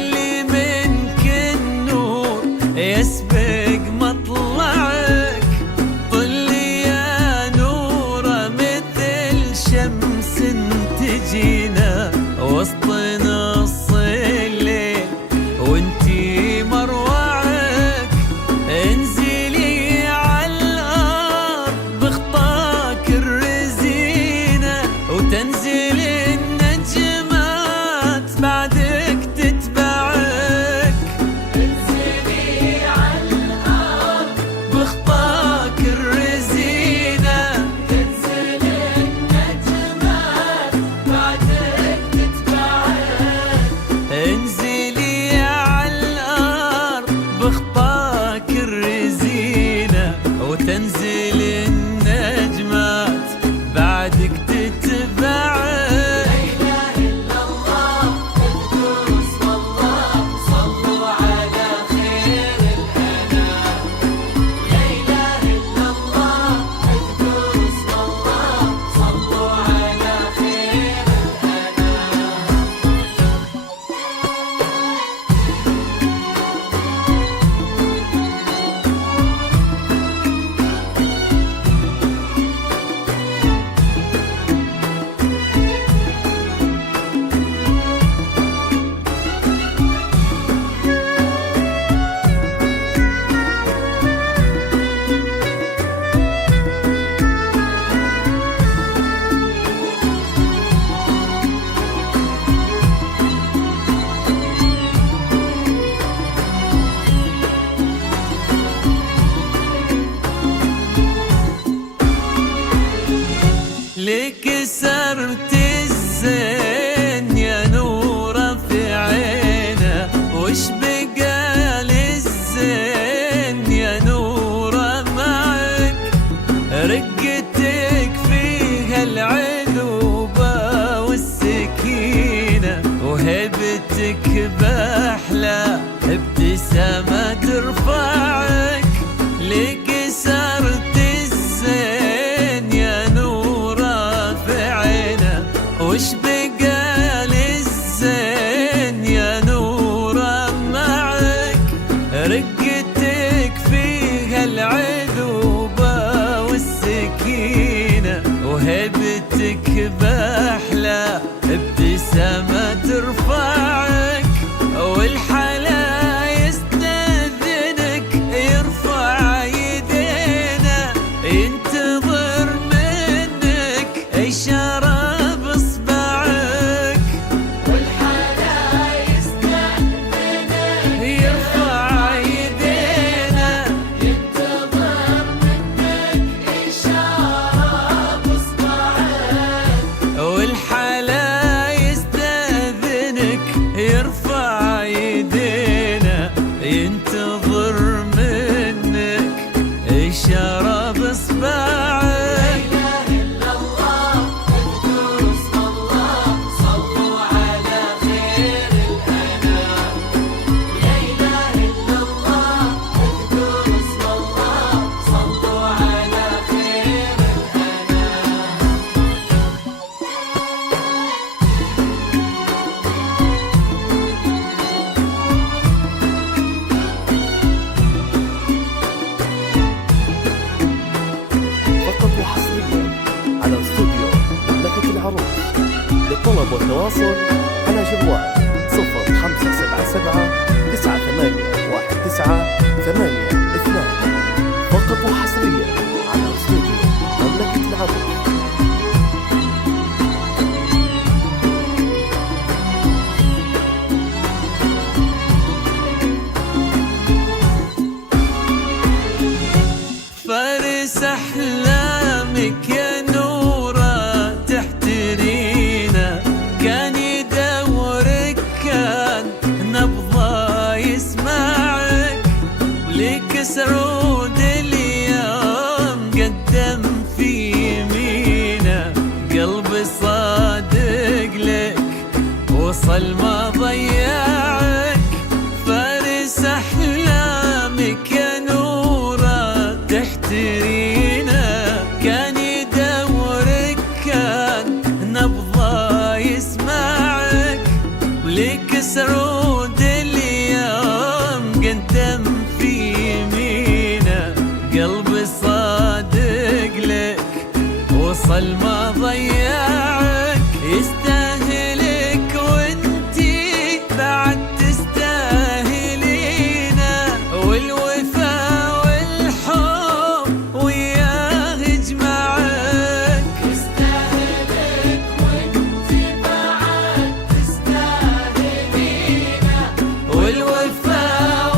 اللي منك النور يسبق مطلعك. طلي يا نوره مثل شمس تجينا وسط نص الليل وانتي مروعك. انزلي عالارض بخطاك الرزينه وتنزل النجمات بعدك تتبعك. انزلي عالارض بخطاك الرزينه تنزل النجمات بعدك تتبعك. انزلي عالارض بخطاك الرزينه وتنزل النجمات بعدك تتبعك. ليك كسرت الزين يا نوره في عينه وش بقى للزين يا نوره معك. رقتك فيها العذوبه والسكينه وهيبتك باحلى ابتسامه ترفعك. ليك كسرت الزين يا نوره في عينه وش بقى للزين يا نوره معك. رقتك فيها العذوبه والسكينه وهيبتك باحلى ابتسامه ترفعك. والحلا يستأذنك يرفع يدينا ينتظر منك إشارة بإصبعك. والحلا يستأذنك يرفع يدينا ينتظر منك إشارة بإصبعك. والحلا يستأذنك يرفع يدينا ينتظر منك إشارة بإصبعك. للطلب والتواصل على جوال 0577 9819 82 فقط وحصريا على استوديو مملكة العروض. فارس أحلامك يا نورة تحترينا. كان يدورك كان نبضه يسمعك. ليك سعود اليوم قدم في يمينه. قلبي صادق لك وصل ما ضيعك. فارس أحلامك يا نورة تحترينا. كان يدورك كان نبضه يسمعك. ليك سعود وظل ما ضيعك، يستاهلك وانتي بعد تستاهلينا، والوفا والحب وياه يجمعك. يستاهلك وانتي بعد تستاهلينا، والوفا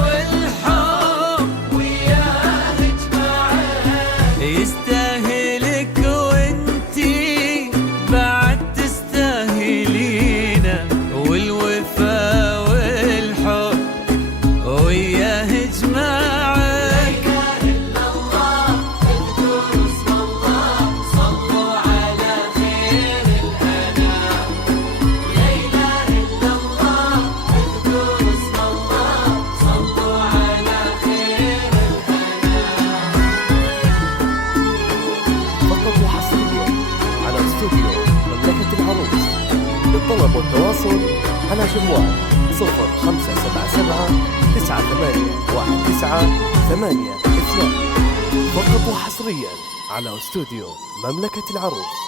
والحب وياه يجمعك. يستاهلك وانتي بعد تستاهلينا، والوفا والحب وياه يجمعك. لا إله إلا الله، اذكروا اسم الله، صلوا على خير الأنام. لا إله إلا الله، اذكروا اسم الله، صلوا على خير الأنام. فقط وحصريا على استوديو مملكة العروس. للطلب والتواصل على جوال 0577 981982. فقط وحصريا على استوديو مملكة العروس.